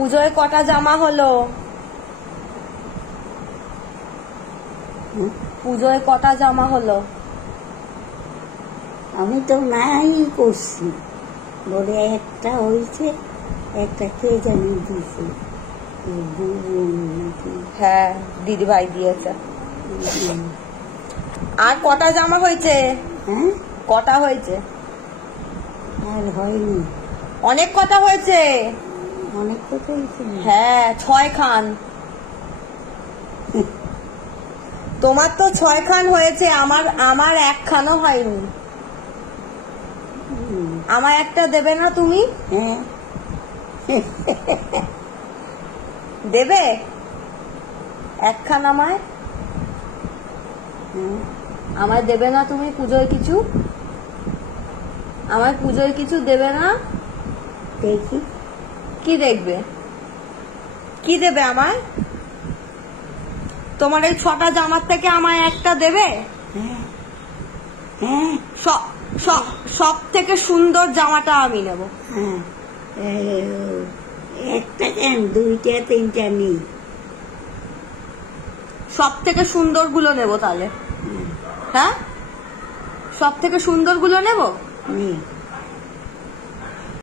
পুজোয় কটা জামা হলো? পুজোয় কটা জামা হলো? আমি তো নাই করছি, বলে একটা হয়েছে, একটা কে জানি দিছে, হ্যাঁ, দিদি ভাই দিয়েছে। আর কটা জামা হয়েছে? হ্যাঁ, কটা হয়েছে? আর হয়নি। অনেক কথা হয়েছে। অনেক কথা হয়েছে। হ্যাঁ, 6 খান। তোমার তো 6 খান হয়েছে, আমার 1 খানও হয়নি। আমার একটা দেবে না তুমি? হ্যাঁ, দেবে 1 খান আমায়? আমায় দেবে না তুমি পুজোয় কিছু? আমায় পুজোয় কিছু দেবে না? দেখি কি দেখবে? কি দেবে আমায়? তোমার এই 6টা জামার থেকে আমায় একটা দেবে? হ্যাঁ, হ্যাঁ, সব থেকে সুন্দর জামাটা আমি নেব। হ্যাঁ, একটা কেন, 2টা 3টা নেই। সব থেকে সুন্দর গুলো নেব তাহলে। হ্যাঁ, সব থেকে সুন্দর গুলো নেব।